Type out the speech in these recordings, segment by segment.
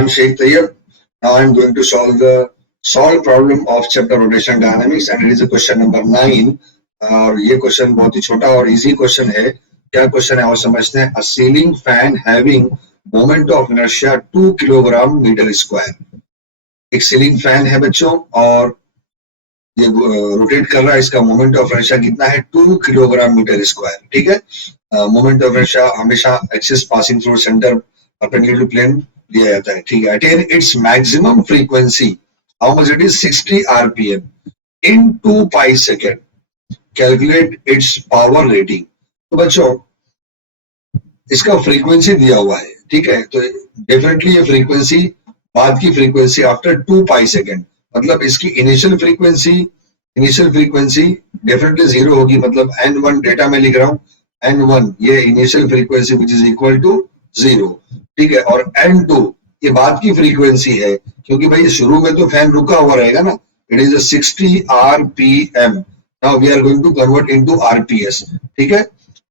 am Sheikh Tayyab. Now I am going to solve problem of chapter rotation dynamics and it is a question number 9. और ये question बहुत ही छोटा और easy question है. क्या question है और समझते हैं. A ceiling fan having moment of inertia 2 kilogram metre square. एक सीलिंग फैन है बच्चों और ये रोटेट कर रहा है. इसका मोमेंट ऑफ इनर्शिया कितना है 2 किलोग्राम मीटर स्क्वायर. ठीक है. मोमेंट ऑफ इनर्शिया हमेशा axis passing through centre perpendicular plane दिया जाता है. ठीक है. Attain its maximum frequency how much it is 60 RPM in 2 pi second. Calculate its power rating. तो बच्चों इसका फ्रीक्वेंसी दिया हुआ है. ठीक है. तो डेफिनेटली ये फ्रीक्वेंसी बाद की फ्रीक्वेंसी आफ्टर 2 पाई सेकेंड, मतलब इसकी इनिशियल फ्रीक्वेंसी डेफिनेटली 0 होगी. मतलब n1 डेटा में लिख रहा हूं. n1 ये initial frequency which is equal to 0. ठीक है. और n2 ये बाद की फ्रीक्वेंसी है क्योंकि भाई शुरू में तो फैन रुका हुआ रहेगा ना. It is 60 RPM. Now we are going to convert into RPS. ठीक है.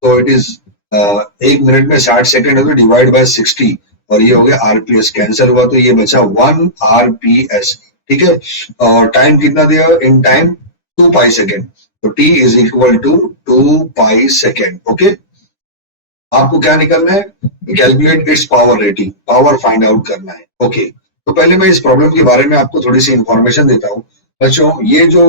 तो इट इज 1 मिनट में 60 सेकेंड है तो डिवाइड बाय 60 और ये हो गया आरपीएस. कैंसिल हुआ तो ये बचा 1 आरपीएस. ठीक है. और टाइम कितना दिया इन टाइम 2 पाई सेकेंड. तो t is equal to 2 pi second. Okay. आपको क्या निकलना है. Calculate its power rating. Power find out करना है. ओके. तो पहले मैं इस प्रॉब्लम के बारे में आपको थोड़ी सी इंफॉर्मेशन देता हूँ. बच्चों ये जो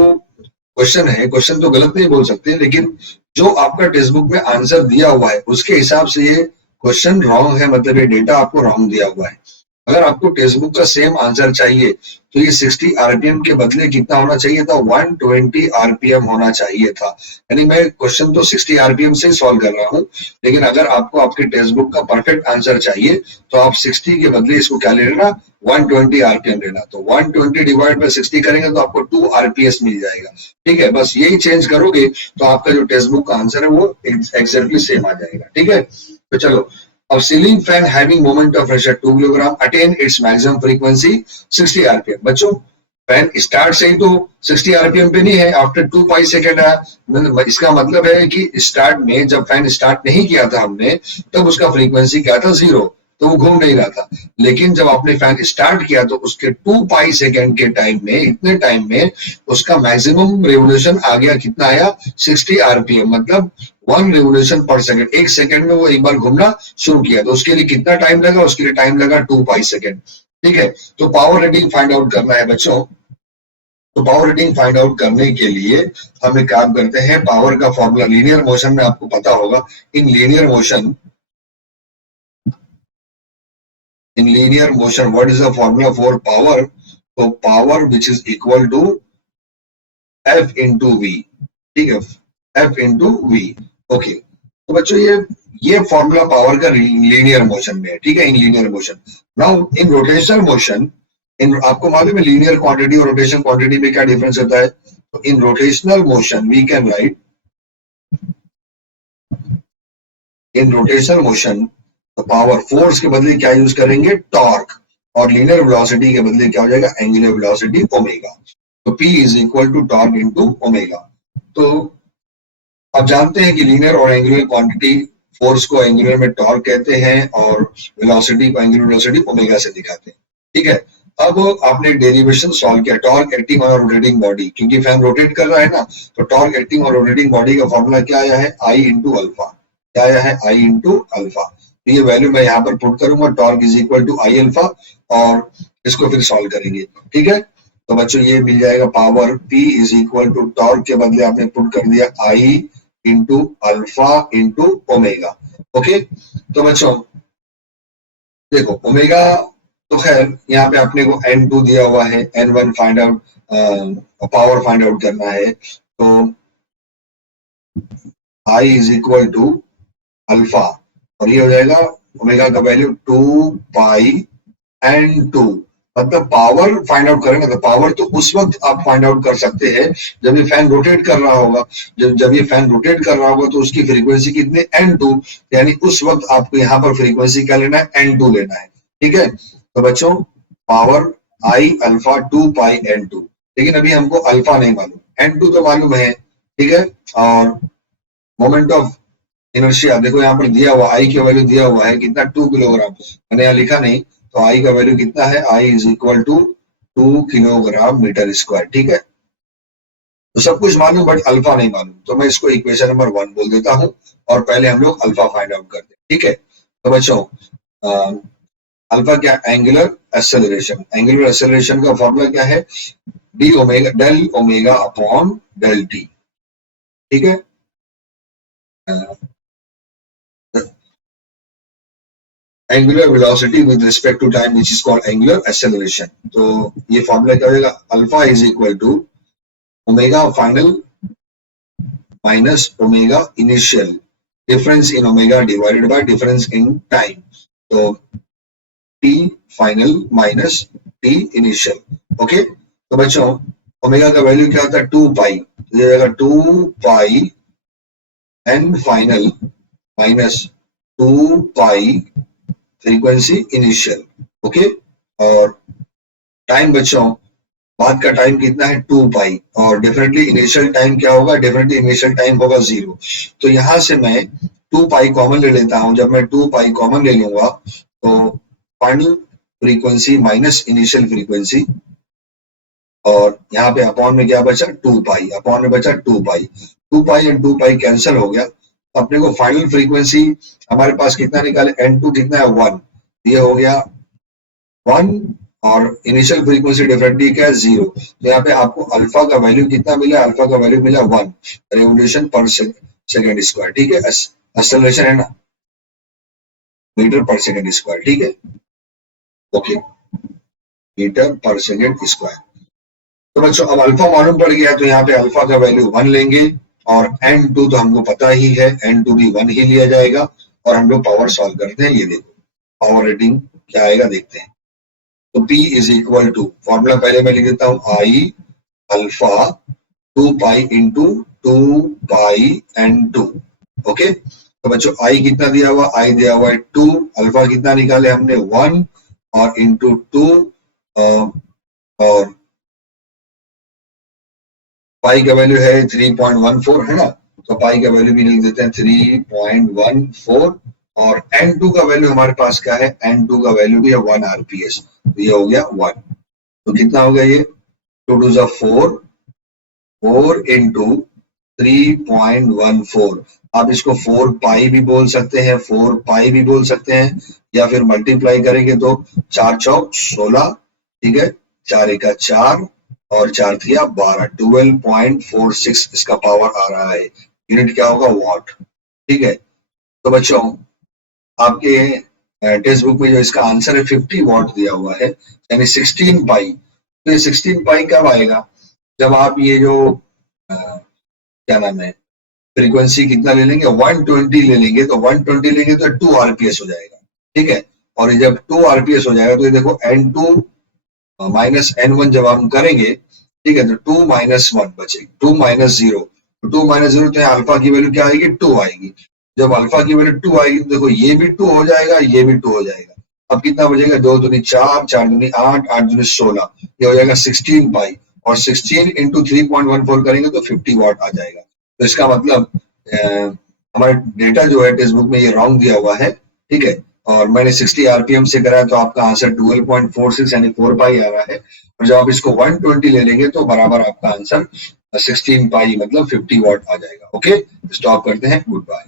क्वेश्चन है, क्वेश्चन तो गलत नहीं बोल सकते लेकिन जो आपका टेक्स्ट बुक में आंसर दिया हुआ है उसके हिसाब से ये क्वेश्चन रॉन्ग है. मतलब ये डेटा आपको रॉन्ग दिया हुआ है. अगर आपको टेक्स्ट बुक का सेम आंसर चाहिए तो ये 60 आरपीएम के बदले कितना होना चाहिए था 120 आरपीएम होना चाहिए था. यानी मैं क्वेश्चन तो 60 आरपीएम से ही सॉल्व कर रहा हूँ लेकिन अगर आपको आपके टेक्स्ट बुक का परफेक्ट आंसर चाहिए तो आप 60 के बदले इसको क्या ले लेना 120 आरपीएम लेना. तो 120 डिवाइड बाय 60 करेंगे तो आपको 2 आरपीएस मिल जाएगा. ठीक है. बस यही चेंज करोगे तो आपका जो टेक्स्ट बुक का आंसर है वो एग्जैक्टली सेम आ जाएगा. ठीक है. तो चलो. अब ceiling fan having moment of pressure 2 kilogram attain its maximum frequency 60 RPM. बच्चों फैन स्टार्ट से ही तो 60 आरपीएम पे नहीं है. आफ्टर 2 पाई सेकेंड है. इसका मतलब है कि स्टार्ट में जब फैन स्टार्ट नहीं किया था हमने तब उसका फ्रीक्वेंसी क्या था 0. तो वो घूम नहीं रहा था. लेकिन जब आपने फैन स्टार्ट किया तो उसके 2 पाई सेकेंड के टाइम में इतने टाइम में उसका मैक्सिमम रेवोल्यूशन आ गया. कितना आया 60 आरपीएम. मतलब 1 रेवोल्यूशन पर सेकेंड. 1 सेकेंड में वो एक बार घूमना शुरू किया. तो उसके लिए कितना टाइम लगा. उसके लिए टाइम लगा 2 पाई सेकेंड. ठीक है. तो पावर रेटिंग फाइंड आउट करना है बच्चों. तो पावर रेटिंग फाइंड आउट करने के लिए हम एक काम करते हैं. पावर का फॉर्मूला लीनियर मोशन में आपको पता होगा. In linear motion what is the formula for power. तो power which is equal to F into V. ठीक है. F into V. ओके. तो बच्चों ये फॉर्मूला पावर का लीनियर मोशन में है. ठीक है. In linear motion. Now in rotational motion आपको मालूम है लीनियर क्वांटिटी और रोटेशन क्वांटिटी में क्या डिफरेंस होता है. तो in rotational motion we can write in rotational motion तो पावर फोर्स के बदले क्या यूज करेंगे टॉर्क और लीनियर वेलोसिटी के बदले क्या हो जाएगा एंगुलर वेलोसिटी ओमेगा. तो P is equal to torque into omega. तो आप जानते हैं कि लीनियर और एंगुलर क्वांटिटी फोर्स को एंगुलर में टॉर्क कहते हैं और वेलोसिटी को एंगुलर वेलोसिटी ओमेगा से दिखाते हैं. ठीक है. अब आपने डेरिवेशन सॉल्व किया. Torque acting on rotating body. क्योंकि फैन रोटेट कर रहा है ना तो torque acting on rotating body का फॉर्मूला क्या आया है I इंटू अल्फा. क्या आया है I इंटू अल्फा. तो ये वैल्यू मैं यहाँ पर पुट करूंगा. Torque is equal to I alpha और इसको फिर सॉल्व करेंगे. ठीक है. तो बच्चों ये मिल जाएगा power P is equal to torque के बदले आपने पुट कर दिया I into alpha into omega. Okay. तो बच्चों देखो ओमेगा तो खैर यहाँ पे अपने को N2 दिया हुआ है. N1 find out power find out करना है. तो I is equal to alpha और ये हो जाएगा ओमेगा का वैल्यू 2 पाई N2. मतलब पावर फाइंड आउट करेंगे तो पावर तो उस वक्त आप फाइंड आउट कर सकते हैं जब ये फैन रोटेट कर रहा होगा. जब ये फैन रोटेट कर रहा होगा तो उसकी फ्रीक्वेंसी कितनी N2. यानी उस वक्त आपको यहाँ पर फ्रीक्वेंसी क्या लेना है N2 लेना है. ठीक है. तो बच्चों power I alpha 2 pi N2. लेकिन अभी हमको अल्फा नहीं मालूम. N2 तो मालूम है. ठीक है. और मोमेंट ऑफ इनर्शिया देखो यहाँ पर दिया हुआ I की वैल्यू दिया हुआ है कितना 2 किलोग्राम. मैंने यहाँ लिखा नहीं तो आई का वैल्यू कितना है, I is equal to 2 kilogram metre square. ठीक है, तो सब कुछ मालूम बट अल्फा नहीं मालूम, तो मैं इसको इक्वेशन नंबर 1 बोल देता हूं और पहले हम लोग अल्फा फाइंड आउट करते हैं। ठीक है, तो बच्चों अल्फा क्या, एंगुलर एक्सेलरेशन। एंगुलर एक्सेलरेशन का फॉर्मूला क्या है, D omega, del omega upon del T. ठीक है, angular velocity with respect to time which is called angular acceleration. तो ये फॉर्मूला क्या होगा, alpha is equal to omega final minus omega initial, difference in omega divided by difference in time. तो T final minus T initial. Okay, तो बच्चों omega का value क्या होता है, 2 पाई, तो ये आएगा 2 pi N final minus 2 pi frequency initial. Okay, और टाइम बच्चों, बाद का टाइम कितना है 2 पाई, और डेफिनेटली इनिशियल टाइम क्या होगा, डेफिनेटली इनिशियल टाइम होगा 0। तो यहां से मैं 2 पाई कॉमन ले लेता हूं। जब मैं 2 पाई कॉमन ले लूंगा तो final frequency minus initial frequency, और यहाँ पे अपॉन में क्या बचा, 2 पाई, अपॉन में बचा 2 पाई, 2 पाई एंड 2 पाई कैंसिल हो गया। अपने को फाइनल फ्रीक्वेंसी हमारे पास कितना निकाले, n2 कितना है 1, ये हो गया 1, और इनिशियल फ्रीक्वेंसी डेफिनेटली क्या है 0। तो यहाँ पे आपको अल्फा का वैल्यू कितना मिला, अल्फा का वैल्यू मिला 1 रेवोल्यूशन पर सेकेंड स्क्वायर। ठीक है, एक्सेलरेशन है ना, मीटर पर सेकेंड स्क्वायर। ठीक है, ओके, मीटर पर सेकेंड स्क्वायर। तो बच्चों अब अल्फा मालूम पड़ गया, तो यहाँ पे अल्फा का वैल्यू 1 लेंगे, और n2 तो हमको पता ही है, n2 भी 1 ही लिया जाएगा, और हम लोग पावर सॉल्व करते हैं। ये देखो पावर रेटिंग क्या आएगा देखते हैं। तो P is equal to, formula पहले मैं लिख देता हूँ, I alpha 2 pi into 2 pi n2। Okay, तो बच्चों आई कितना दिया हुआ, आई दिया हुआ है 2, अल्फा कितना निकाले हमने 1, और इंटू 2, और पाई का वैल्यू है 3.14 है ना, तो पाई का वैल्यू भी लिख देते हैं 3.14, और n2 का वैल्यू हमारे पास क्या है, n2 का वैल्यू भी है 1 rps, तो ये हो गया 1। तो कितना हो गया ये, 2 2 4, 4 इंटू 3.14। आप इसको 4 पाई भी बोल सकते हैं, 4 पाई भी बोल सकते हैं, या फिर मल्टीप्लाई करेंगे तो 4 चौक 16, ठीक है, 4 एका 4, और 4 थिया 12, 12.46 इसका पावर आ रहा है। यूनिट क्या होगा, वॉट। ठीक है, तो बच्चों आपके टेक्स्ट बुक में जो इसका आंसर है 50 वॉट दिया हुआ है, यानी 16 पाई। तो ये 16 पाई कब आएगा, जब आप ये जो क्या नाम है, फ्रीक्वेंसी कितना ले लेंगे, 120 ले लेंगे, तो 120 लेंगे तो 2 आरपीएस हो जाएगा। ठीक है, और जब 2 आरपीएस हो जाएगा तो ये देखो n2 माइनस n1 जब हम करेंगे, ठीक है, तो 2 माइनस 1 बचेगा, 2 माइनस 0, तो 2 माइनस 0 तो अल्फा की वैल्यू क्या आएगी, 2 आएगी। जब अल्फा की वैल्यू 2 आएगी तो देखो ये भी 2 हो जाएगा, ये भी 2 हो जाएगा। अब कितना बचेगा, 2 दूनी 4, 4 दूनी 8, 8 दूनी 16, ये हो जाएगा 16 पाई, और 16 इंटू 3.14 करेंगे तो 50 वॉट आ जाएगा। तो इसका मतलब हमारा डेटा जो है टेक्स्ट बुक में ये रॉन्ग दिया हुआ है। ठीक है, और मैंने 60 आरपीएम से कराया तो आपका आंसर 12.46 यानी 4 पाई आ रहा है, और जब आप इसको 120 ले लेंगे तो बराबर आपका आंसर 16 पाई मतलब 50 वॉट आ जाएगा। ओके, स्टॉप करते हैं, गुड बाय।